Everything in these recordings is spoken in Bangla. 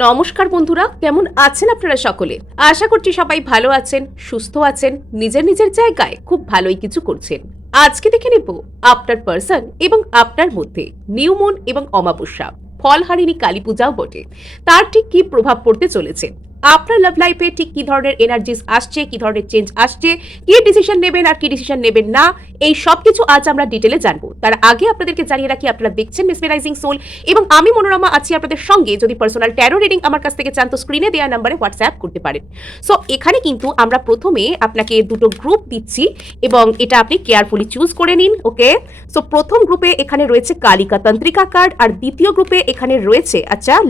নমস্কার বন্ধুরা, কেমন আছেন আপনারা সকলে? আশা করছি সবাই ভালো আছেন, সুস্থ আছেন, নিজের নিজের জায়গায় খুব ভালোই কিছু করছেন। আজকে দেখে নেব আপনার পার্সন এবং আপনার মধ্যে নিউ মুন এবং অমাবস্যা, ফলহারিণী কালী পূজাও বটে, তার ঠিক কি প্রভাব পড়তে চলেছে। আপনার লাভ লাইফে ঠিক কি ধরনের এনার্জিস আসছে, কি ধরনের চেঞ্জ আসছে, কি ডিসিশন নেবেন আর কি ডিসিশন নেবেন না, এই সব কিছু আজ আমরা ডিটেলে জানবো। তার আগে আপনাদেরকে জানিয়ে রাখি, আপনারা দেখছেন মেসমেরাইজিং সোল এবং আমি মনোরমা আছি আপনাদের সঙ্গে। যদি পার্সোনাল ট্যারো রিডিং আমার কাছ থেকে চান তো স্ক্রিনে দেওয়া নাম্বারে হোয়াটসঅ্যাপ করতে পারেন। সো এখানে কিন্তু আমরা প্রথমে আপনাকে দুটো গ্রুপ দিচ্ছি এবং এটা আপনি কেয়ারফুলি চুজ করে নিন। ওকে, সো প্রথম গ্রুপে এখানে রয়েছে কালিকা তন্ত্রিকা কার্ড আর দ্বিতীয় গ্রুপে এখানে রয়েছে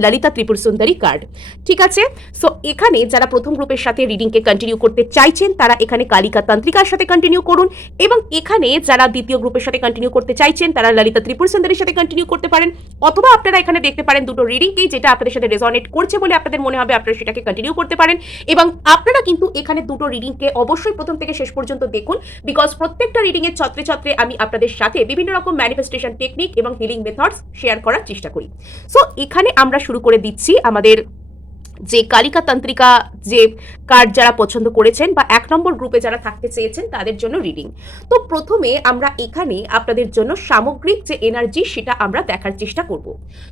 ললিতা ত্রিপুর সুন্দরী কার্ড। ঠিক আছে, সো এখানে যারা প্রথম গ্রুপের সাথে রিডিংকে কন্টিনিউ করতে চাইছেন তারা এখানে কালিকা তন্ত্রিকার সাথে কন্টিনিউ করুন, এবং এখানে যারা দ্বিতীয় গ্রুপের সাথে কন্টিনিউ করতে চাইছেন তারা ললিতা ত্রিপুর সুন্দরীর সাথে কন্টিনিউ করতে পারেন। অথবা আপনারা এখানে দেখতে পারেন দুটো রিডিংকেই, যেটা আপনাদের সাথে রেজনেট করছে বলে আপনাদের মনে হবে আপনারা সেটাকে কন্টিনিউ করতে পারেন। এবং আপনারা কিন্তু এখানে দুটো রিডিংকে অবশ্যই প্রথম থেকে শেষ পর্যন্ত দেখুন, বিকজ প্রত্যেকটা রিডিং এর ছত্রে ছত্রে আমি আপনাদের সাথে বিভিন্ন রকম ম্যানিফেস্টেশন টেকনিক এবং হিলিং মেথডস শেয়ার করার চেষ্টা করি। সো এখানে আমরা শুরু করে দিচ্ছি আমাদের যে কালিকা তন্ত্রিকা যে কার্ড যারা পছন্দ করেছেন বা 1 নম্বর গ্রুপে যারা থাকতে চেয়েছেন তাদের জন্য রিডিং। তো প্রথমে আমরা এখানে আপনাদের জন্য সামগ্রিক যে এনার্জি সেটা আমরা দেখার চেষ্টা করব।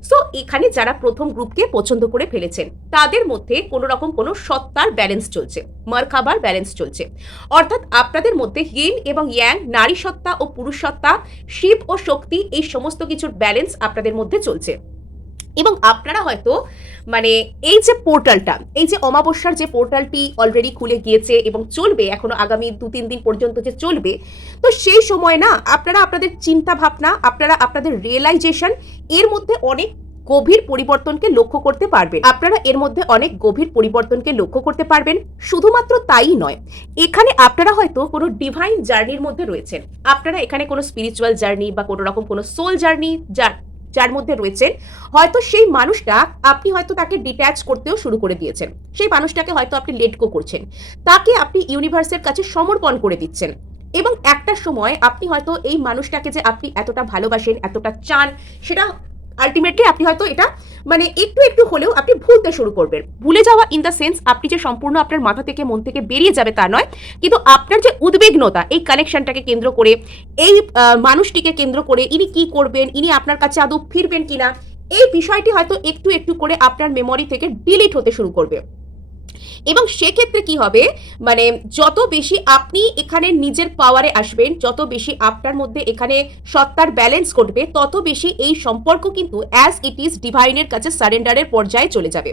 সো এখানে যারা প্রথম গ্রুপকে পছন্দ করে ফেলেছেন তাদের মধ্যে কোনো রকম কোনো সত্তার ব্যালেন্স চলছে, মারখাবার ব্যালেন্স চলছে, অর্থাৎ আপনাদের মধ্যে ইন এবং ইয়াং, নারী সত্তা ও পুরুষ সত্তা, শিব ও শক্তি, এই সমস্ত কিছুর ব্যালেন্স আপনাদের মধ্যে চলছে। এবং আপনারা হয়তো এই যে পোর্টালটা, এই যে অমাবস্যার যে পোর্টালটি অলরেডি খুলে গিয়েছে এবং চলবে এখনো আগামী 2-3 দিন পর্যন্ত যে চলবে, তো সেই সময় না আপনারা আপনাদের চিন্তা ভাবনা, আপনারা আপনাদের রিয়েলাইজেশন এর মধ্যে অনেক গভীর পরিবর্তনকে লক্ষ্য করতে পারবেন। আপনারা এর মধ্যে অনেক গভীর পরিবর্তনকে লক্ষ্য করতে পারবেন। শুধুমাত্র তাই নয়, এখানে আপনারা হয়তো কোনো ডিভাইন জার্নির মধ্যে রয়েছেন, আপনারা এখানে কোনো স্পিরিচুয়াল জার্নি বা কোনো রকম কোনো সোল জার্নি যার মধ্যে রয়েছেন, হয়তো সেই মানুষটা আপনি হয়তো তাকে ডিট্যাচ করতেও শুরু করে দিয়েছেন, সেই মানুষটাকে হয়তো আপনি লেট গো করছেন, তাকে আপনি ইউনিভার্সের কাছে সমর্পণ করে দিচ্ছেন। এবং একটা সময় আপনি হয়তো এই মানুষটাকে যে আপনি এতটা ভালোবাসেন, এতটা চান, সেটা আলটিমেটলি আপনি হয়তো এটা একটু একটু হলেও আপনি ভুলতে শুরু করবেন। ভুলে যাওয়া ইন দ্য সেন্স আপনি যে সম্পূর্ণ আপনার মাথা থেকে মন থেকে বেরিয়ে যাবে তা নয়, কিন্তু আপনার যে উদ্বিগ্নতা এই কানেকশনটাকে কেন্দ্র করে, এই মানুষটিকে কেন্দ্র করে, ইনি কি করবেন, ইনি আপনার কাছে আদৌ ফিরবেন কিনা, এই বিষয়টি হয়তো একটু একটু করে আপনার মেমোরি থেকে ডিলিট হতে শুরু করবে। এবং সেক্ষেত্রে কি হবে, যত বেশি আপনি এখানে নিজের পাওয়ারে আসবেন, যত বেশি আপনার মধ্যে এখানে সত্তার ব্যালেন্স ঘটবে, তত বেশি এই সম্পর্ক কিন্তু অ্যাজ ইট ইজ ডিভাইনের কাছে সারেন্ডারের পর্যায়ে চলে যাবে।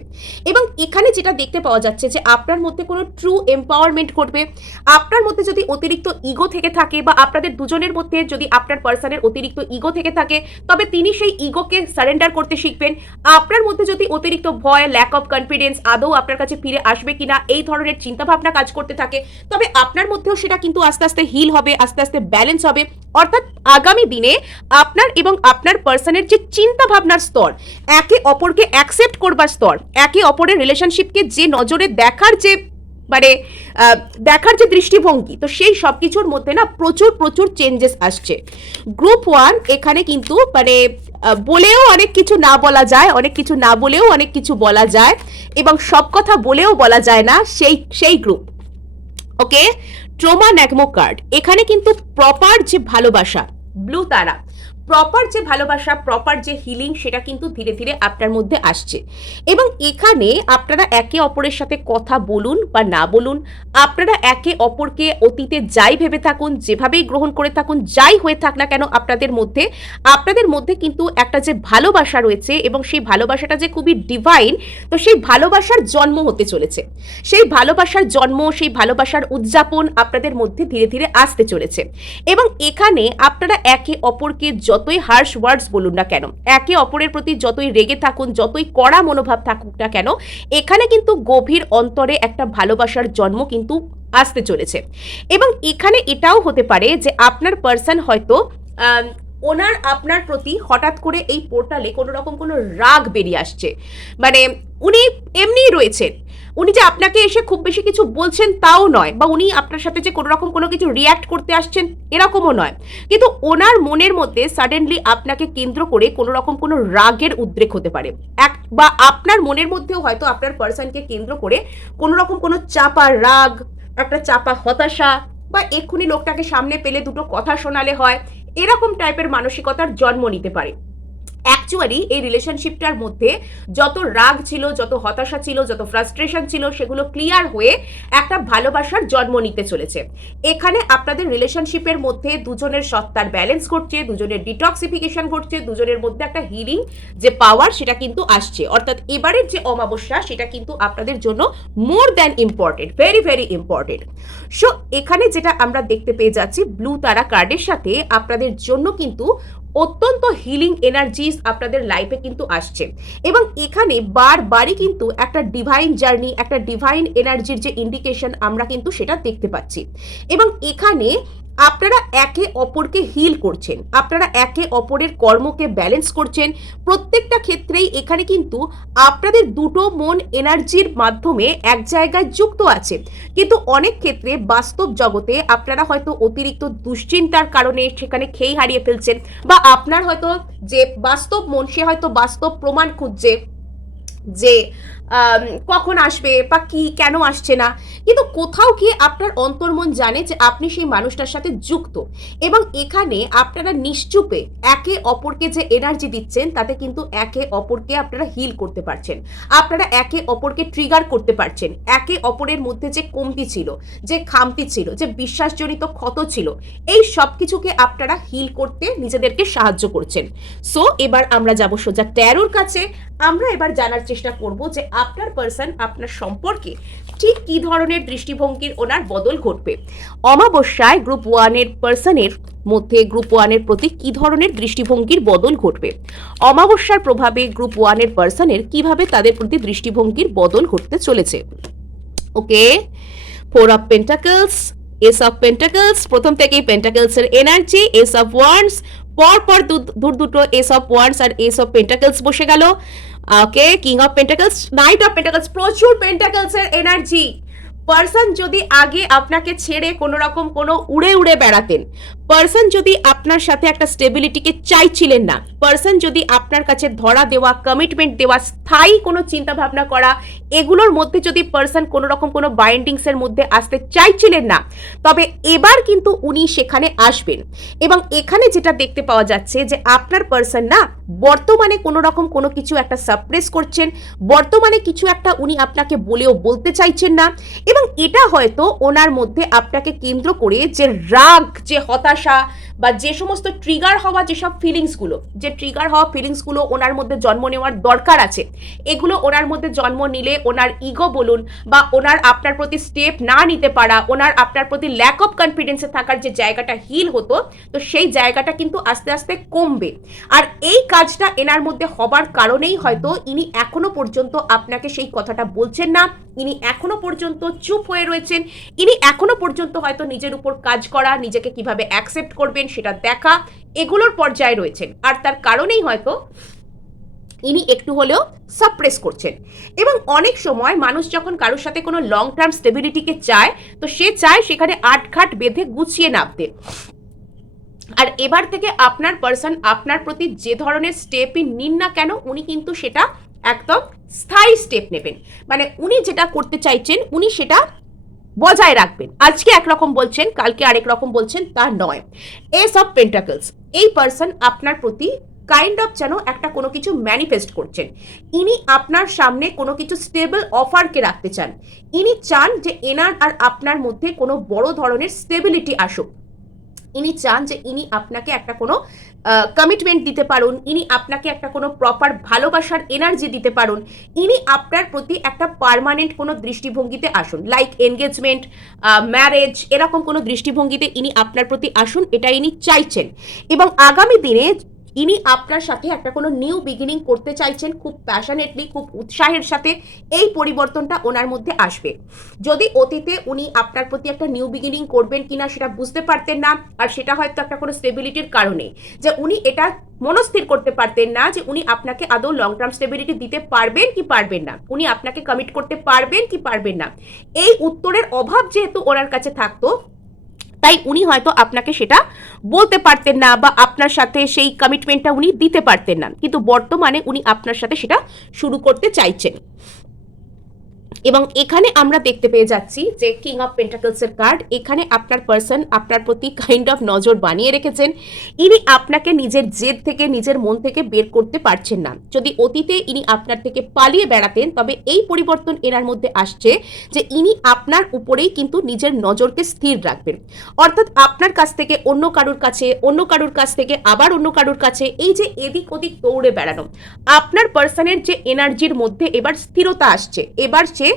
এবং এখানে যেটা দেখতে পাওয়া যাচ্ছে যে আপনার মধ্যে কোনো ট্রু এম্পাওয়ারমেন্ট ঘটবে। আপনার মধ্যে যদি অতিরিক্ত ইগো থেকে থাকে বা আপনাদের দুজনের মধ্যে যদি আপনার পার্সনের অতিরিক্ত ইগো থেকে থাকে, তবে তিনি সেই ইগোকে সারেন্ডার করতে শিখবেন। আপনার মধ্যে যদি অতিরিক্ত ভয়, ল্যাক অফ কনফিডেন্স, আদৌ আপনার কাছে ফিরে আসবে কিনা এই ধরনের চিন্তা ভাবনা কাজ করতে থাকে, তবে আপনার মধ্যেও সেটা কিন্তু আস্তে আস্তে হিল হবে, আস্তে আস্তে ব্যালেন্স হবে। অর্থাৎ আগামী দিনে আপনার এবং আপনার পার্সনের যে চিন্তা ভাবনার স্তর, একে অপরকে অ্যাকসেপ্ট করবার স্তর, একে অপরের রিলেশনশিপকে যে নজরে দেখার যে দেখার যে দৃষ্টিভঙ্গি, তো সেই সব কিছুর মধ্যে না প্রচুর প্রচুর চেঞ্জেস আসছে। গ্রুপ 1 এখানে কিন্তু বলেও অনেক কিছু না বলা যায়, অনেক কিছু না বলেও অনেক কিছু বলা যায়, এবং সব কথা বলেও বলা যায় না, সেই গ্রুপ। ওকে, ট্রমা ন্যাগমো কার্ড, এখানে কিন্তু প্রপার যে ভালোবাসা, ব্লু তারা, প্রপার যে ভালোবাসা, প্রপার যে হিলিং, সেটা কিন্তু ধীরে ধীরে আপনার মধ্যে আসছে। এবং এখানে আপনারা একে অপরের সাথে কথা বলুন বা না বলুন, আপনারা একে অপরকে অতীতে যাই ভেবে থাকুন, যেভাবেই গ্রহণ করে থাকুন, যাই হয়ে থাক না কেন, আপনাদের মধ্যে কিন্তু একটা যে ভালোবাসা রয়েছে এবং সেই ভালোবাসাটা যে খুবই ডিভাইন, তো সেই ভালোবাসার জন্ম হতে চলেছে। সেই ভালোবাসার জন্ম, সেই ভালোবাসার উদযাপন আপনাদের মধ্যে ধীরে ধীরে আসতে চলেছে। এবং এখানে আপনারা একে অপরকে যতই হার্শ ওয়ার্ডস বলুন না কেন, একে অপরের প্রতি যতই রেগে থাকুন, যতই কড়া মনোভাব থাকুক না কেন, এখানে কিন্তু গভীর অন্তরে একটা ভালোবাসার জন্ম কিন্তু আসতে চলেছে। এবং এখানে এটাও হতে পারে যে আপনার পার্সন হয়তো ওনার আপনার প্রতি হঠাৎ করে এই পোর্টালে কোনো রকম কোনো রাগ বেরিয়ে আসছে, উনি এমনিই রয়েছেন, উনি যে আপনাকে এসে খুব বেশি কিছু বলছেন তাও নয়, বা উনি আপনার সাথে যে কোনো রকম কোনো কিছু রিয়্যাক্ট করতে আসছেন এরকমও নয়, কিন্তু ওনার মনের মধ্যে সাডেনলি আপনাকে কেন্দ্র করে কোনো রকম কোনো রাগের উদ্রেক হতে পারে, বা আপনার মনের মধ্যেও হয়তো আপনার পার্সনকে কেন্দ্র করে কোনো রকম কোনো চাপা রাগ, একটা চাপা হতাশা, বা এক্ষুনি লোকটাকে সামনে পেলে দুটো কথা শোনালে হয়, এরকম টাইপের মানসিকতার জন্ম নিতে পারে। অ্যাকচুয়ালি এই রিলেশনশিপটার মধ্যে যত রাগ ছিল, যত হতাশা ছিল, যত ফ্রাস্ট্রেশন ছিল, সেগুলো ক্লিয়ার হয়ে একটা ভালোবাসার জন্ম নিতে চলেছে। এখানে আপনাদের রিলেশনশিপের মধ্যে দুজনের সত্তার ব্যালেন্স ঘটছে, দুজনের ডিটক্সিফিকেশন ঘটছে, দুজনের মধ্যে একটা হিলিং যে পাওয়ার সেটা কিন্তু আসছে। অর্থাৎ এবারের যে অমাবস্যা সেটা কিন্তু আপনাদের জন্য more than important, very very important. So এখানে যেটা আমরা দেখতে পেয়ে যাচ্ছি, ব্লু তারা কার্ডের সাথে আপনাদের জন্য কিন্তু অত্যন্ত হিলিং এনার্জিস আপনাদের লাইফে কিন্তু আসছে, এবং এখানে বারবারই কিন্তু একটা ডিভাইন জার্নি, একটা ডিভাইন এনার্জির যে ইন্ডিকেশন আমরা কিন্তু সেটা দেখতে পাচ্ছি। এবং এখানে আপনারা একে অপরকে হিল করছেন, আপনারা একে অপরের কর্মকে ব্যালেন্স করছেন। প্রত্যেকটা ক্ষেত্রেই এখানে কিন্তু আপনাদের দুটো মন এনার্জির মাধ্যমে এক জায়গায় যুক্ত আছে, কিন্তু অনেক ক্ষেত্রে বাস্তব জগতে আপনারা হয়তো অতিরিক্ত দুশ্চিন্তার কারণে সেখানে খেই হারিয়ে ফেলছেন, বা আপনার হয়তো যে বাস্তব মন সে হয়তো বাস্তব প্রমাণ খুঁজছে যে কখন আসবে বা কি কেন আসছে না, কিন্তু কোথাও গিয়ে আপনার অন্তর্মন জানে যে আপনি সেই মানুষটার সাথে যুক্ত, এবং এখানে আপনারা নিশ্চুপে একে অপরকে যে এনার্জি দিচ্ছেন তাতে কিন্তু একে অপরকে আপনারা হিল করতে পারছেন, আপনারা একে অপরকে ট্রিগার করতে পারছেন, একে অপরের মধ্যে যে কমতি ছিল, যে খামতি ছিল, যে বিশ্বাসজনিত ক্ষত ছিল, এই সব কিছুকে আপনারা হিল করতে নিজেদেরকে সাহায্য করছেন। সো এবার আমরা যাব সোজা ট্যারোর কাছে। আমরা এবার জানার চেষ্টা করব যে আপনার পার্সন আপনার সম্পর্কে ঠিক কি ধরনের দৃষ্টিভঙ্গির ওনার বদল ঘটবে। অমাবস্যায় গ্রুপ 1 এর পার্সনের মধ্যে গ্রুপ 1 এর প্রতি কি ধরনের দৃষ্টিভঙ্গির বদল ঘটবে, অমাবস্যার প্রভাবে গ্রুপ 1 এর পার্সনের কিভাবে তাদের প্রতি দৃষ্টিভঙ্গির বদল ঘটতে চলেছে। ওকে, 4 of pentacles, S of pentacles, প্রথম থেকেই পেন্টাকলস এর এনার্জি, এস অফ ওয়ান্ডস, পর দুটো এস অফ ওয়ান্ডস আর এস অফ পেন্টাকলস বসে গেল। Okay, king of pentacles, knight of pentacles, প্রচুর পেন্টাকলস এর এনার্জি। পার্সন যদি আগে আপনাকে ছেড়ে কোনো রকম কোনো উড়ে উড়ে বেড়াতেন, পার্সন যদি আপনার সাথে একটা স্টেবিলিটিকে চাইছিলেন না, পার্সন যদি আপনার কাছে ধরা দেওয়া, কমিটমেন্ট দেওয়া, স্থায়ী কোনো চিন্তা ভাবনা করা, এগুলোর মধ্যে যদি পার্সন কোনো রকম কোনো বাইন্ডিংসের মধ্যে আসতে চাইছিলেন না, তবে এবার কিন্তু উনি সেখানে আসবেন। এবং এখানে যেটা দেখতে পাওয়া যাচ্ছে যে আপনার পার্সন না বর্তমানে কোনো রকম কোনো কিছু একটা সাপ্রেস করছেন, বর্তমানে কিছু একটা উনি আপনাকে বলেও বলতে চাইছেন না, এবং এটা হয়তো ওনার মধ্যে আপনাকে কেন্দ্র করে যে রাগ, যে হতাশা, বা যে সমস্ত ট্রিগার হওয়া যেসব ফিলিংসগুলো, যে ট্রিগার হওয়া ফিলিংসগুলো ওনার মধ্যে জন্ম নেওয়ার দরকার আছে, এগুলো ওনার মধ্যে জন্ম নিলে ওনার ইগো বলুন, বা ওনার আপনার প্রতি স্টেপ না নিতে পারা, ওনার আপনার প্রতি ল্যাক অফ কনফিডেন্সে থাকার যে জায়গাটা হিল হতো, তো সেই জায়গাটা কিন্তু আস্তে আস্তে কমবে। আর এই কাজটা এনার মধ্যে হবার কারণেই হয়তো ইনি এখনো পর্যন্ত আপনাকে সেই কথাটা বলছেন না, ইনি এখনো পর্যন্ত চুপ হয়ে রয়েছেন, ইনি এখনো পর্যন্ত হয়তো নিজের উপর কাজ করা, নিজেকে কিভাবে অ্যাকসেপ্ট করবেন সেটা দেখা, এগুলোর পর্যায়ে রয়েছেন। আর তার কারণেই হয়তো ইনি একটু হলেও সাপ্রেস করছেন। এবং অনেক সময় মানুষ যখন কারোর সাথে কোনো লং টার্ম স্টেবিলিটিকে চায়, তো সে চায় সেখানে আটঘাট বেঁধে গুছিয়ে নামতে। আর এবার থেকে আপনার পার্সন আপনার প্রতি যে ধরনের স্টেপই নিন না কেন, উনি কিন্তু সেটা একদম স্থায়ী স্টেপ নেবেন। মানে উনি যেটা করতে চাইছেন উনি সেটা বজায় রাখবেন। আজকে একরকম বলছেন, কালকে আরেক রকম বলছেন, তা নয়। এস অফ পেন্টাকলস, এই পার্সন আপনার প্রতি কাইন্ড অফ যেন একটা কোনো কিছু ম্যানিফেস্ট করছেন। ইনি আপনার সামনে কোনো কিছু স্টেবল অফারকে রাখতে চান। ইনি চান যে এনার আর আপনার মধ্যে কোনো বড় ধরনের স্টেবিলিটি আসুক। ইনি চান যে ইনি আপনাকে একটা কোনো কমিটমেন্ট দিতে পারুন, ইনি আপনাকে একটা কোনো প্রপার ভালোবাসার এনার্জি দিতে পারুন, ইনি আপনার প্রতি একটা পার্মানেন্ট কোনো দৃষ্টিভঙ্গিতে আসুন, লাইক এনগেজমেন্ট, ম্যারেজ, এরকম কোনো দৃষ্টিভঙ্গিতে ইনি আপনার প্রতি আসুন, এটা ইনি চাইছেন। এবং আগামী দিনে ইনি আপনার সাথে একটা কোনো নিউ বিগিনিং করতে চাইছেন, খুব প্যাশনেটলি, খুব উৎসাহের সাথে এই পরিবর্তনটা ওনার মধ্যে আসবে। যদি অতীতে উনি আপনার প্রতি একটা নিউ বিগিনিং করবেন কিনা সেটা বুঝতে পারতেন না, আর সেটা হয়তো একটা কোনো স্টেবিলিটির কারণে, যে উনি এটা মনস্থির করতে পারতেন না যে উনি আপনাকে আদৌ লং টার্ম স্টেবিলিটি দিতে পারবেন কি পারবেন না, উনি আপনাকে কমিট করতে পারবেন কি পারবেন না, এই উত্তরের অভাব যেহেতু ওনার কাছে থাকতো, তাই উনি হয়তো আপনাকে সেটা বলতে পারতেন না বা আপনার সাথে সেই কমিটমেন্টটা উনি দিতে পারতেন না। কিন্তু বর্তমানে উনি আপনার সাথে সেটা শুরু করতে চাইছেন। এবং এখানে আমরা দেখতে পেয়ে যাচ্ছি যে কিং অফ পেন্টাকলসের কার্ড, এখানে আপনার পার্সন আপনার প্রতি কাইন্ড অফ নজর বানিয়ে রেখেছেন। ইনি আপনাকে নিজের জেদ থেকে, নিজের মন থেকে বের করতে পারছেন না। যদি অতীতে ইনি আপনার থেকে পালিয়ে বেড়াতেন, তবে এই পরিবর্তন এনার মধ্যে আসছে যে ইনি আপনার উপরেই কিন্তু নিজের নজরকে স্থির রাখবেন। অর্থাৎ আপনার কাছ থেকে অন্য কারুর কাছে, অন্য কারুর কাছ থেকে আবার অন্য কারুর কাছে, এই যে এদিক ওদিক দৌড়ে বেড়ানো, আপনার পার্সনের যে এনার্জির মধ্যে এবার স্থিরতা আসছে। এবার সে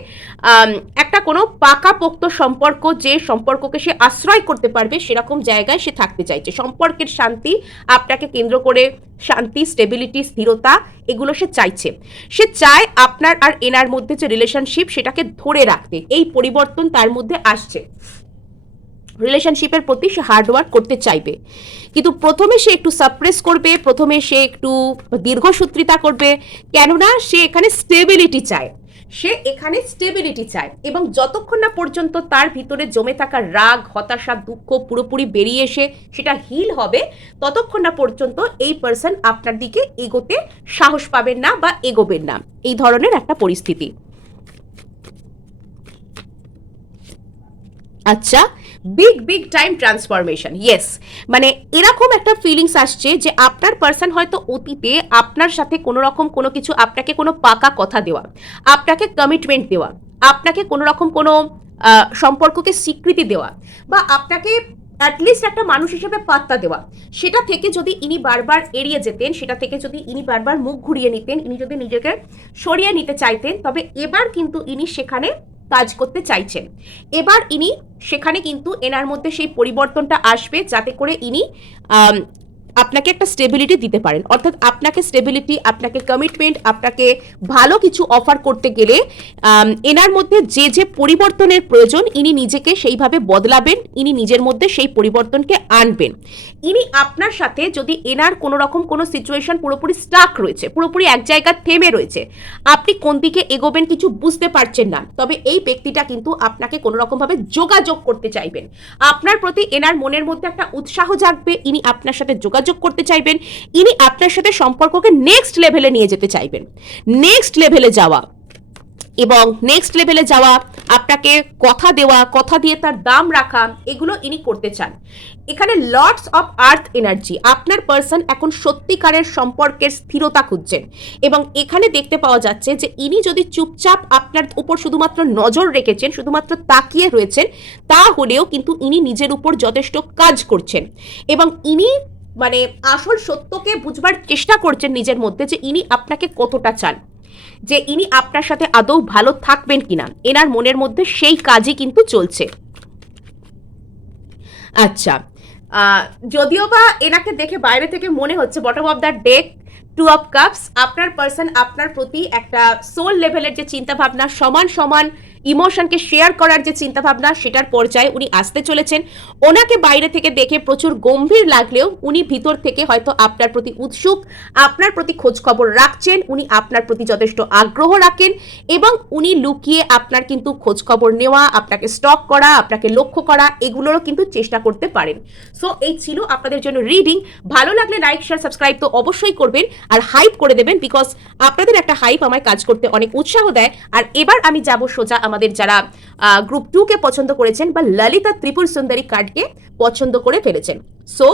একটা কোনো পাকাপোক্ত সম্পর্ক, যে সম্পর্ককে সে আশ্রয় করতে পারবে সেরকম জায়গায় সে থাকতে চাইছে। সম্পর্কের শান্তি, আপনাকে কেন্দ্র করে শান্তি, স্টেবিলিটি, স্থিরতা, এগুলো সে চাইছে। সে চায় আপনার আর এনার মধ্যে যে রিলেশনশিপ সেটাকে ধরে রাখতে। এই পরিবর্তন তার মধ্যে আসছে। রিলেশনশিপের প্রতি সে হার্ডওয়ার্ক করতে চাইবে, কিন্তু প্রথমে সে একটু সাপ্রেস করবে, প্রথমে সে একটু দীর্ঘসূত্রিতা করবে, কেননা সে এখানে স্টেবিলিটি চায়। সে এখানে স্টেবিলিটি চায়, এবং যতক্ষণ না পর্যন্ত তার ভিতরে জমে থাকা রাগ, হতাশা, দুঃখ পুরোপুরি বেরিয়ে এসে সেটা হিল হবে, ততক্ষণ না পর্যন্ত এই পার্সন আপনার দিকে এগোতে সাহস পাবেন না বা এগোবেন না। এই ধরনের একটা পরিস্থিতি। আচ্ছা, বিগ টাইম ট্রান্সফরমেশন, ইয়েস, মানে এরকম একটা ফিলিংস আসছে যে আপনার পার্সন হয়তো অতীতে আপনার সাথে কোনো রকম কোনো কিছু, আপনাকে কোনো পাকা কথা দেওয়া, আপনাকে কমিটমেন্ট দেওয়া, আপনাকে কোনো রকম কোনো সম্পর্ককে স্বীকৃতি দেওয়া, বা আপনাকে অ্যাটলিস্ট একটা মানুষ হিসেবে পাত্তা দেওয়া, সেটা থেকে যদি ইনি বারবার এড়িয়ে যেতেন, সেটা থেকে যদি ইনি বারবার মুখ ঘুরিয়ে নিতেন, ইনি যদি নিজেকে সরিয়ে নিতে চাইতেন, তবে এবার কিন্তু ইনি সেখানে কাজ করতে চাইছেন। এবার ইনি সেখানে কিন্তু এনার মধ্যে সেই পরিবর্তনটা আসবে, যাতে করে ইনি আপনাকে একটা স্টেবিলিটি দিতে পারেন। অর্থাৎ আপনাকে স্টেবিলিটি, আপনাকে কমিটমেন্ট, আপনাকে ভালো কিছু অফার করতে গেলে এনার মধ্যে যে যে পরিবর্তনের প্রয়োজন, ইনি নিজেকে সেইভাবে বদলাবেন, ইনি নিজের মধ্যে সেই পরিবর্তনকে আনবেন। ইনি আপনার সাথে, যদি এনার কোনো রকম কোনো সিচুয়েশন পুরোপুরি স্টাক রয়েছে, পুরোপুরি এক জায়গায় থেমে রয়েছে, আপনি কোন দিকে এগোবেন কিছু বুঝতে পারছেন না, তবে এই ব্যক্তিটা কিন্তু আপনাকে কোনো রকমভাবে যোগাযোগ করতে চাইবেন। আপনার প্রতি এনার মনের মধ্যে একটা উৎসাহ জাগবে, ইনি আপনার সাথে যোগাযোগ করতে চাইবেন, ইনি আপনার সাথে সম্পর্ককে নেক্সট লেভেলে নিয়ে যেতে চাইবেন। নেক্সট লেভেলে যাওয়া, এবং নেক্সট লেভেলে যাওয়া, আপনাকে কথা দেওয়া, কথা দিয়ে তার দাম রাখা, এগুলো ইনি করতে চান। এখানে লর্ডস অফ আর্থ এনার্জি, আপনার পার্সন এখন সত্যিকারের সম্পর্কের স্থিরতা খুঁজছেন, এবং এখানে দেখতে পাওয়া যাচ্ছে যে ইনি যদি চুপচাপ আপনার উপর শুধুমাত্র নজর রেখেছেন, শুধুমাত্র তাকিয়ে রয়েছেন, তাহলেও কিন্তু ইনি নিজের উপর যথেষ্ট কাজ করছেন, এবং ইনি মানে আসল সত্যকে বুঝবার চেষ্টা করছেন নিজের মধ্যে, যে ইনি আপনাকে কতটা চান, যে ইনি আপনার সাথে আদৌ ভালো থাকবেন কিনা, এনার মনের মধ্যে সেই কাজই কিন্তু চলছে। আচ্ছা, যদিও বা এনাকে দেখে বাইরে থেকে মনে হচ্ছে bottom of the deck, two of cups, আপনার পার্সন আপনার প্রতি একটা সোল লেভেলের যে চিন্তাভাবনা, সমান সমান ইমোশনকে শেয়ার করার যে চিন্তাভাবনা, সেটার পর্যায়ে উনি আসতে চলেছেন। ওনাকে বাইরে থেকে দেখে প্রচুর গম্ভীর লাগলেও উনি ভিতর থেকে হয়তো আপনার প্রতি উৎসুক, আপনার প্রতি খোঁজ খবর রাখছেন, উনি আপনার প্রতি যথেষ্ট আগ্রহ রাখেন, এবং উনি লুকিয়ে আপনার কিন্তু খোঁজ খবর নেওয়া, আপনাকে স্টক করা, আপনাকে লক্ষ্য করা, এগুলোরও কিন্তু চেষ্টা করতে পারেন। সো এই ছিল আপনাদের জন্য রিডিং। ভালো লাগলে লাইক, শেয়ার, সাবস্ক্রাইব তো অবশ্যই করবেন, আর হাইপ করে দেবেন, বিকজ আপনাদের একটা হাইপ আমায় কাজ করতে অনেক উৎসাহ দেয়। আর এবার আমি যাব সোজা আমাদের যারা গ্রুপ 2 কে পছন্দ করেছেন বা ললিতা ত্রিপুর সুন্দরী কার্ডকে পছন্দ করে ফেলেছেন। So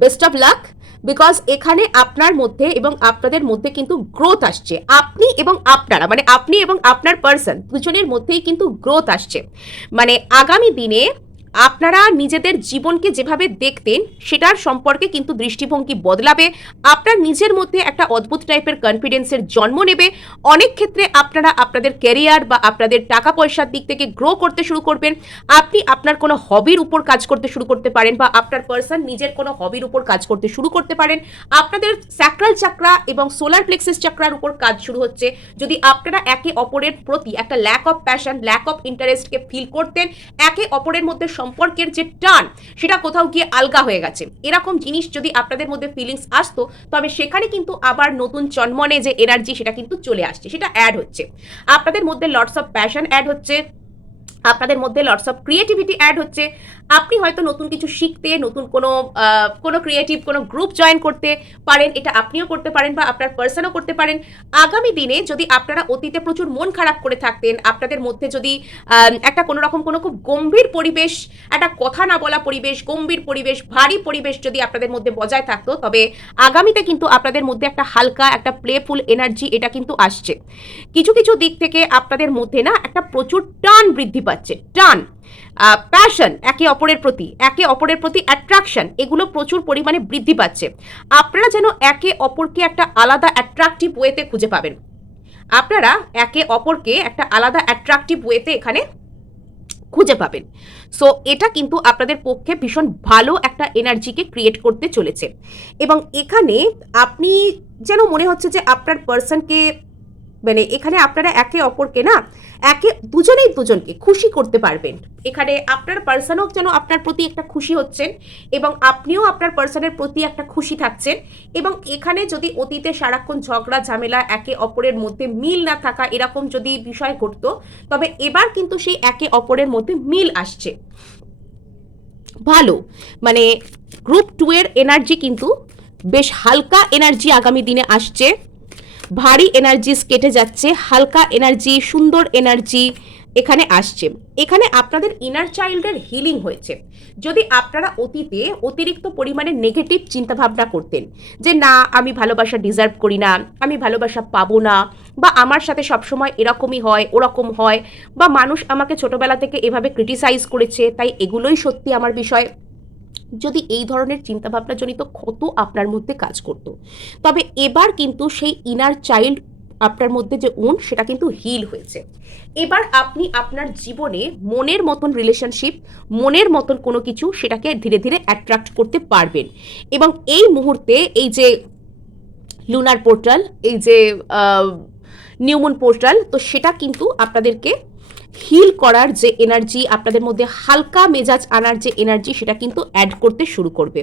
best of luck, because এখানে আপনার মধ্যে এবং আপনাদের মধ্যে কিন্তু গ্রোথ আসছে। আপনি এবং আপনারা, মানে আপনি এবং আপনার পার্সন দুজনের মধ্যেই কিন্তু গ্রোথ আসছে। মানে আগামী দিনে আপনারা নিজেদের জীবনকে যেভাবে দেখতেন সেটার সম্পর্কে কিন্তু দৃষ্টিভঙ্গি বদলাবে। আপনার নিজের মধ্যে একটা অদ্ভুত টাইপের কনফিডেন্সের জন্ম নেবে। অনেক ক্ষেত্রে আপনারা আপনাদের ক্যারিয়ার বা আপনাদের টাকা পয়সার দিক থেকে গ্রো করতে শুরু করবেন। আপনি আপনার কোনো হবির উপর কাজ করতে শুরু করতে পারেন বা আপনার পার্সন নিজের কোনো হবির উপর কাজ করতে শুরু করতে পারেন। আপনাদের স্যাক্রাল চাকরা এবং সোলার প্লেক্সাস চাকরার উপর কাজ শুরু হচ্ছে। যদি আপনারা একে অপরের প্রতি একটা lack of passion, lack of ইন্টারেস্টকে ফিল করতেন, একে অপরের মধ্যে সম্পর্কের যে টান সেটা কোথাও গিয়ে আলগা হয়ে গেছে, এরকম জিনিস যদি আপনাদের মধ্যে ফিলিংস আসতো, তবে সেখানে কিন্তু আবার নতুন চন্মনে যে এনার্জি সেটা কিন্তু চলে আসছে, সেটা অ্যাড হচ্ছে। আপনাদের মধ্যে লটস অফ প্যাশন অ্যাড হচ্ছে, আপনাদের মধ্যে লটস অফ ক্রিয়েটিভিটি অ্যাড হচ্ছে। আপনি হয়তো নতুন কিছু শিখতে, নতুন কোনো ক্রিয়েটিভ কোনো গ্রুপ জয়েন করতে পারেন, এটা আপনিও করতে পারেন বা আপনার পার্সনও করতে পারেন। আগামী দিনে যদি আপনারা অতীতে প্রচুর মন খারাপ করে থাকতেন, আপনাদের মধ্যে যদি একটা কোনো রকম কোনো খুব গম্ভীর পরিবেশ, একটা কথা না বলা পরিবেশ, গম্ভীর পরিবেশ, ভারী পরিবেশ যদি আপনাদের মধ্যে বজায় থাকতো, তবে আগামীতে কিন্তু আপনাদের মধ্যে একটা হালকা, একটা প্লেফুল এনার্জি এটা কিন্তু আসছে। কিছু কিছু দিক থেকে আপনাদের মধ্যে না একটা প্রচুর টান বৃদ্ধি পাচ্ছে, টান, প্যাশন, একে অপরের প্রতি অ্যাট্রাকশন, এগুলো প্রচুর পরিমাণে বৃদ্ধি পাচ্ছে। আপনারা যেন একে অপরকে একটা আলাদা অ্যাট্রাকটিভ ওয়েতে খুঁজে পাবেন। আপনারা একে অপরকে একটা আলাদা অ্যাট্রাকটিভ ওয়েতে এখানে খুঁজে পাবেন। সো এটা কিন্তু আপনাদের পক্ষে ভীষণ ভালো একটা এনার্জিকে ক্রিয়েট করতে চলেছে। এবং এখানে আপনি যেন মনে হচ্ছে যে আপনার পার্সনকে, মানে এখানে আপনারা একে অপরকে না দুজনেই দুজনকে খুশি করতে পারবেন। এখানে আপনার পার্সনও যেন আপনার প্রতি একটা খুশি হচ্ছেন এবং আপনিও আপনার পার্সনের প্রতি একটা খুশি থাকছেন। এবং এখানে যদি অতীতে সারাক্ষণ ঝগড়া ঝামেলা, একে অপরের মধ্যে মিল না থাকা, এরকম যদি বিষয় ঘটতো, তবে এবার কিন্তু সেই একে অপরের মধ্যে মিল আসছে ভালো। মানে গ্রুপ 2 এর এনার্জি কিন্তু বেশ হালকা এনার্জি আগামী দিনে আসছে। ভারী এনার্জি কেটে যাচ্ছে, হালকা এনার্জি, সুন্দর এনার্জি এখানে আসছে। এখানে আপনাদের ইনার চাইল্ডের হিলিং হয়েছে। যদি আপনারা অতীতে অতিরিক্ত পরিমাণে নেগেটিভ চিন্তাভাবনা করতেন, যে না আমি ভালোবাসা ডিজার্ভ করি না, আমি ভালোবাসা পাবো না, বা আমার সাথে সবসময় এরকমই হয়, ওরকম হয়, বা মানুষ আমাকে ছোটবেলা থেকে এভাবে ক্রিটিসাইজ করেছে তাই এগুলোই সত্যি আমার বিষয়, যদি এই ধরনের চিন্তাভাবনা জনিত ক্ষত আপনার মধ্যে কাজ করত, তবে এবার কিন্তু সেই ইনার চাইল্ড আপনার মধ্যে যে সেটা কিন্তু হিল হয়েছে। এবার আপনি আপনার জীবনে মনের মতন রিলেশনশিপ, মনের মতন কোনো কিছু, সেটাকে ধীরে ধীরে অ্যাট্রাক্ট করতে পারবেন। এবং এই মুহূর্তে এই যে লুনার পোর্টাল, এই যে নিউমুন পোর্টাল, তো সেটা কিন্তু আপনাদেরকে হিল করার যে এনার্জি, আপনাদের মধ্যে হালকা মেজাজ আনার যে এনার্জি, সেটা কিন্তু অ্যাড করতে শুরু করবে।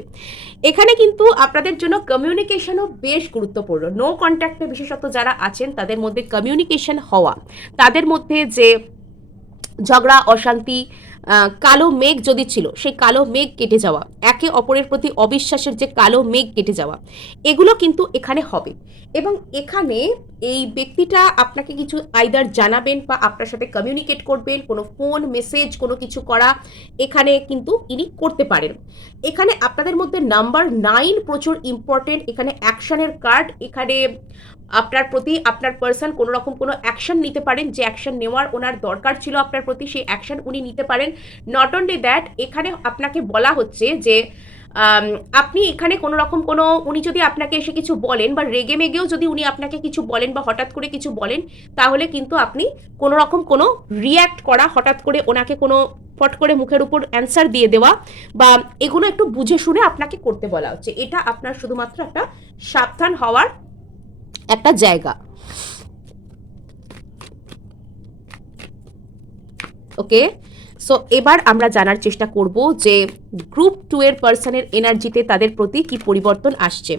এখানে কিন্তু আপনাদের জন্য কমিউনিকেশনও বেশ গুরুত্বপূর্ণ। নো কন্ট্যাক্টে বিশেষত যারা আছেন তাদের মধ্যে কমিউনিকেশন হওয়া, তাদের মধ্যে যে ঝগড়া, অশান্তি, কালো মেঘ যদি ছিল, সেই কালো মেঘ কেটে যাওয়া, একে অপরের প্রতি অবিশ্বাসের যে কালো মেঘ কেটে যাওয়া, এগুলো কিন্তু এখানে হবে। এবং এখানে এই ব্যক্তিটা আপনাকে কিছু আইদার জানাবেন বা আপনার সাথে কমিউনিকেট করবেন, কোনো ফোন মেসেজ কোনো কিছু করা এখানে কিন্তু ইনি করতে পারেন। এখানে আপনাদের মধ্যে নাম্বার 9 প্রচুর ইম্পর্টেন্ট। এখানে অ্যাকশনের কার্ড। এখানে আপনার প্রতি আপনার পার্সন কোনো রকম কোনো অ্যাকশন নিতে পারেন, যে অ্যাকশন নেওয়ার ওনার দরকার ছিল আপনার প্রতি, সেই অ্যাকশন উনি নিতে পারেন। নট অনলি দ্যাট, এখানে আপনাকে বলা হচ্ছে যে আপনি এখানে কোনো রকম কোনো, উনি যদি আপনাকে এসে কিছু বলেন বা রেগে মেগেও যদি উনি আপনাকে কিছু বলেন বা হঠাৎ করে কিছু বলেন, তাহলে কিন্তু আপনি কোনো রকম কোনো রিয়্যাক্ট করা, হঠাৎ করে ওনাকে কোনো ফট করে মুখের উপর অ্যান্সার দিয়ে দেওয়া, বা এগুলো একটু বুঝে শুনে আপনাকে করতে বলা হচ্ছে। এটা আপনার শুধুমাত্র একটা সাবধান হওয়ার একটা জায়গা। ওকে, সো এবার আমরা জানার চেষ্টা করব যে গ্রুপ 2 এর পার্সনের এনার্জিতে তাদের প্রতি কি পরিবর্তন আসছে।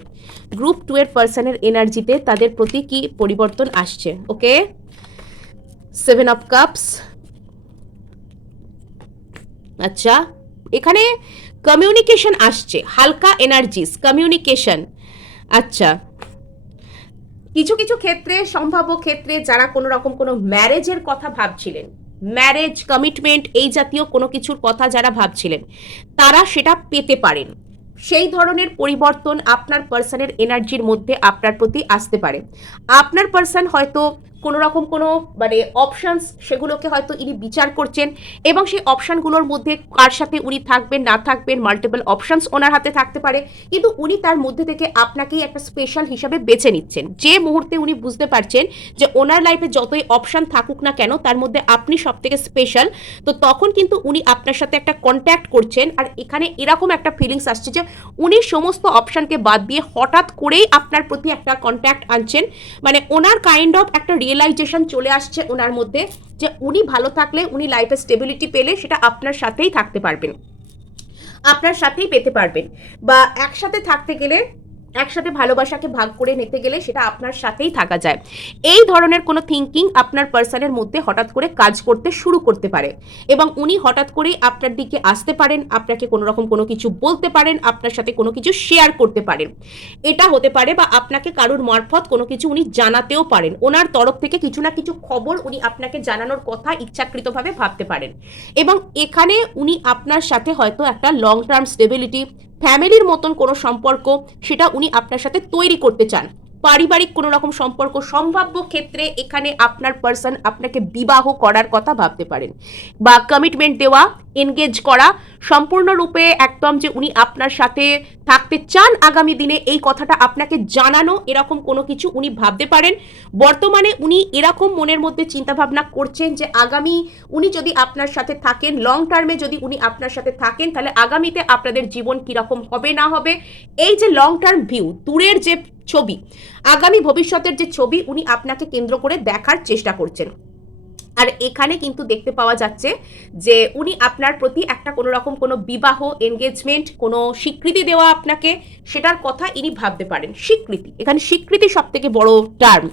গ্রুপ 2 এর পার্সনের এনার্জিতে তাদের প্রতি কি পরিবর্তন আসছে। ওকে, 7 অফ কাপস। আচ্ছা, এখানে কমিউনিকেশন আসছে, হালকা এনার্জিস, কমিউনিকেশন। আচ্ছা, কিছু কিছু ক্ষেত্রে, সম্ভাব্য ক্ষেত্রে যারা কোনো রকম কোনো ম্যারেজের কথা ভাবছিলেন, ম্যারেজ, কমিটমেন্ট, এই জাতীয় কোনো কিছুর কথা যারা ভাবছিলেন, তারা সেটা পেতে পারেন। সেই ধরনের পরিবর্তন আপনার পার্সনের এনার্জির মধ্যে আপনার প্রতি আসতে পারে। আপনার পার্সন হয়তো কোনো রকম কোনো মানে অপশানস সেগুলোকে হয়তো ইনি বিচার করছেন এবং সেই অপশানগুলোর মধ্যে কার সাথে উনি থাকবেন না থাকবেন মাল্টিপল অপশানস ওনার হাতে থাকতে পারে, কিন্তু উনি তার মধ্যে থেকে আপনাকেই একটা স্পেশাল হিসাবে বেছে নিচ্ছেন। যে মুহূর্তে উনি বুঝতে পারছেন যে ওনার লাইফে যতই অপশান থাকুক না কেন তার মধ্যে আপনি সব থেকে স্পেশাল, তো তখন কিন্তু উনি আপনার সাথে একটা কন্ট্যাক্ট করছেন। আর এখানে এরকম একটা ফিলিংস আসছে যে উনি সমস্ত অপশানকে বাদ দিয়ে হঠাৎ করেই আপনার প্রতি একটা কন্ট্যাক্ট আনছেন, মানে ওনার কাইন্ড অফ একটা রিয়েলাইজেশন চলে আসছে ওনার মধ্যে যে উনি ভালো থাকলে, উনি লাইফে স্টেবিলিটি পেলে সেটা আপনার সাথেই থাকতে পারবেন, আপনার সাথেই পেতে পারবেন, বা একসাথে থাকতে গেলে, একসাথে ভালোবাসাকে ভাগ করে নিতে গেলে সেটা আপনার সাথেই থাকা যায়। এই ধরনের কোনো থিঙ্কিং আপনার পার্সনের মধ্যে হঠাৎ করে কাজ করতে শুরু করতে পারে এবং উনি হঠাৎ করেই আপনার দিকে আসতে পারেন, আপনাকে কোনো রকম কোনো কিছু বলতে পারেন, আপনার সাথে কোনো কিছু শেয়ার করতে পারেন। এটা হতে পারে বা আপনাকে কারোর মারফত কোনো কিছু উনি জানাতেও পারেন, ওনার তরফ থেকে কিছু না কিছু খবর উনি আপনাকে জানানোর কথা ইচ্ছাকৃতভাবে ভাবতে পারেন। এবং এখানে উনি আপনার সাথে হয়তো একটা লং টার্ম স্টেবিলিটি, ফ্যামিলির মতন কোনো সম্পর্ক সেটা উনি আপনার সাথে তৈরি করতে চান। পারিবারিক কোনো রকম সম্পর্ক, সম্ভাব্য ক্ষেত্রে এখানে আপনার পার্সন আপনাকে বিবাহ করার কথা ভাবতে পারেন বা কমিটমেন্ট দেওয়া, এনগেজ করা, সম্পূর্ণরূপে একদম যে উনি আপনার সাথে থাকতে চান আগামী দিনে এই কথাটা আপনাকে জানানো, এরকম কোনো কিছু উনি ভাবতে পারেন। বর্তমানে উনি এরকম মনের মধ্যে চিন্তাভাবনা করছেন যে আগামী উনি যদি আপনার সাথে থাকেন, লং টার্মে যদি উনি আপনার সাথে থাকেন, তাহলে আগামীতে আপনাদের জীবন কীরকম হবে না হবে, এই যে লং টার্ম ভিউ, দূরের যে ছবি, আগামী ভবিষ্যতের যে ছবি উনি আপনাকে কেন্দ্র করে দেখার চেষ্টা করছেন। আর এখানে কিন্তু দেখতে পাওয়া যাচ্ছে যে উনি আপনার প্রতি একটা কোনো রকম কোনো বিবাহ, এনগেজমেন্ট, কোনো স্বীকৃতি দেওয়া আপনাকে, সেটার কথা ইনি ভাবতে পারেন। স্বীকৃতি, এখানে স্বীকৃতি সব থেকে বড় টার্ম।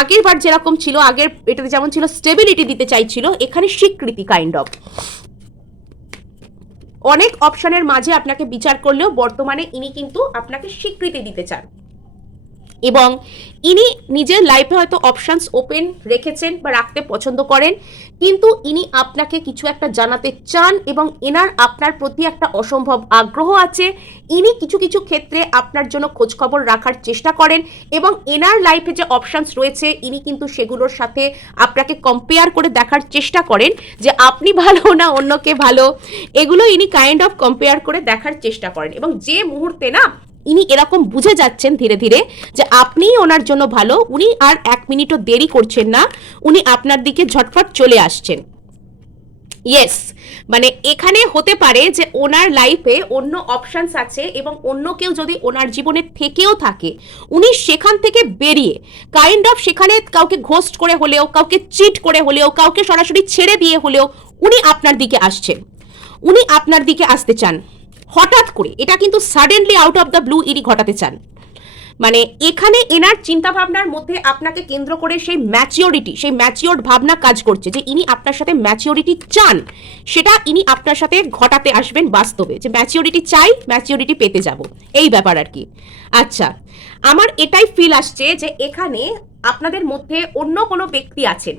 আগের বার যেরকম ছিল, আগের এটাতে যেমন ছিল স্টেবিলিটি দিতে চাইছিল, এখানে স্বীকৃতি কাইন্ড অফ। অনেক অপশনের মাঝে আপনাকে বিচার করলেও বর্তমানে ইনি কিন্তু আপনাকে স্বীকৃতি দিতে চান এবং ইনি নিজের লাইফে হয়তো অপশনস ওপেন রেখেছেন বা রাখতে পছন্দ করেন, কিন্তু ইনি আপনাকে কিছু একটা জানাতে চান এবং এনার আপনার প্রতি একটা অসম্ভব আগ্রহ আছে। ইনি কিছু কিছু ক্ষেত্রে আপনার জন্য খোঁজখবর রাখার চেষ্টা করেন এবং এনার লাইফে যে অপশনস রয়েছে ইনি কিন্তু সেগুলোর সাথে আপনাকে কম্পেয়ার করে দেখার চেষ্টা করেন যে আপনি ভালো না অন্যকে ভালো, এগুলো ইনি কাইন্ড অফ কম্পেয়ার করে দেখার চেষ্টা করেন। এবং যে মুহূর্তে না ইনি এরকম বুঝে যাচ্ছেন ধীরে ধীরে যে আপনিই ওনার জন্য ভালো, উনি আর এক মিনিটও দেরি করছেন না, উনি আপনার দিকে ঝটফট চলে আসছেন। ইয়েস, মানে এখানে হতে পারে যে ওনার লাইফে অন্য অপশনস আছে এবং অন্য কেউ যদি ওনার জীবনে থেকেও থাকে, উনি সেখান থেকে বেরিয়ে কাইন্ড অফ সেখানে কাউকে ঘোস্ট করে হলেও, কাউকে চিট করে হলেও, কাউকে সরাসরি ছেড়ে দিয়ে হলেও উনি আপনার দিকে আসছেন, উনি আপনার দিকে আসতে চান হঠাৎ করে। এটা কিন্তু suddenly out of the blue ইনি ঘটাতে চান। মানে এখানে এনার চিন্তা ভাবনার মধ্যে আপনাকে কেন্দ্র করে সেই ম্যাচিওরিটি, সেই ম্যাচিওর্ড ভাবনা কাজ করছে যে ইনি আপনার সাথে ম্যাচিওরিটি চান, সেটা ইনি আপনার সাথে ঘটাতে আসবেন বাস্তবে, যে ম্যাচিওরিটি চাই, ম্যাচিওরিটি পেতে যাব, এই ব্যাপার আর কি। আচ্ছা, আমার এটাই ফিল আসছে যে এখানে আপনাদের মধ্যে অন্য কোনো ব্যক্তি আছেন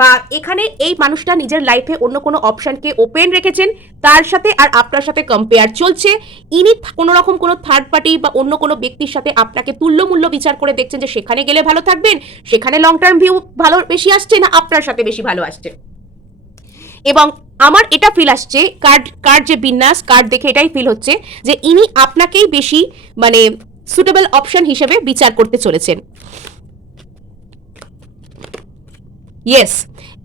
বা এখানে এই মানুষটা নিজের লাইফে অন্য কোনো অপশনকে ওপেন রেখেছেন, তার সাথে আর আপনার সাথে কম্পেয়ার চলছে। ইনি কোনো রকম কোনো থার্ড পার্টি বা অন্য কোনো ব্যক্তির সাথে আপনাকে তুল্যমূল্য বিচার করে দেখছেন যে সেখানে গেলে ভালো থাকবেন, সেখানে লং টার্ম ভিউ ভালো বেশি আসছে না আপনার সাথে বেশি ভালো আসছে। এবং আমার এটা ফিল আসছে, কার্ড যে বিন্যাস, কার্ড দেখে এটাই ফিল হচ্ছে যে ইনি আপনাকেই বেশি মানে সুটেবল অপশন হিসেবে বিচার করতে চলেছেন। ইয়েস,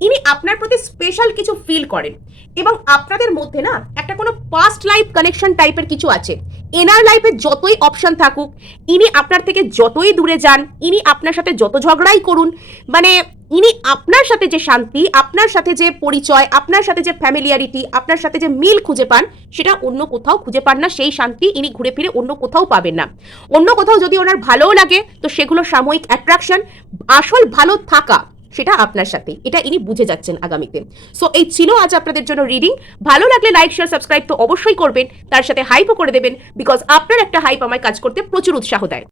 ইনি আপনার প্রতি স্পেশাল কিছু ফিল করেন এবং আপনাদের মধ্যে না একটা কোনো পাস্ট লাইফ কানেকশন টাইপের কিছু আছে। এনার লাইফে যতই অপশন থাকুক, ইনি আপনার থেকে যতই দূরে যান, ইনি আপনার সাথে যত ঝগড়াই করুন, মানে ইনি আপনার সাথে যে শান্তি, আপনার সাথে যে পরিচয়, আপনার সাথে যে ফ্যামিলিয়ারিটি, আপনার সাথে যে মিল খুঁজে পান, সেটা অন্য কোথাও খুঁজে পান না। সেই শান্তি ইনি ঘুরে ফিরে অন্য কোথাও পাবেন না। অন্য কোথাও যদি ওনার ভালোও লাগে তো সেগুলো সাময়িক অ্যাট্রাকশন, আসল ভালো থাকা সেটা আপনার সাথে, এটা ইনি বুঝে যাচ্ছেন আগামীতে। সো এই ছিল আজ আপনাদের জন্য রিডিং। ভালো লাগলে লাইক, শেয়ার, সাবস্ক্রাইব তো অবশ্যই করবেন, তার সাথে হাইপও করে দেবেন, বিকজ আপনার একটা হাইপ আমায় কাজ করতে প্রচুর উৎসাহ দেয়।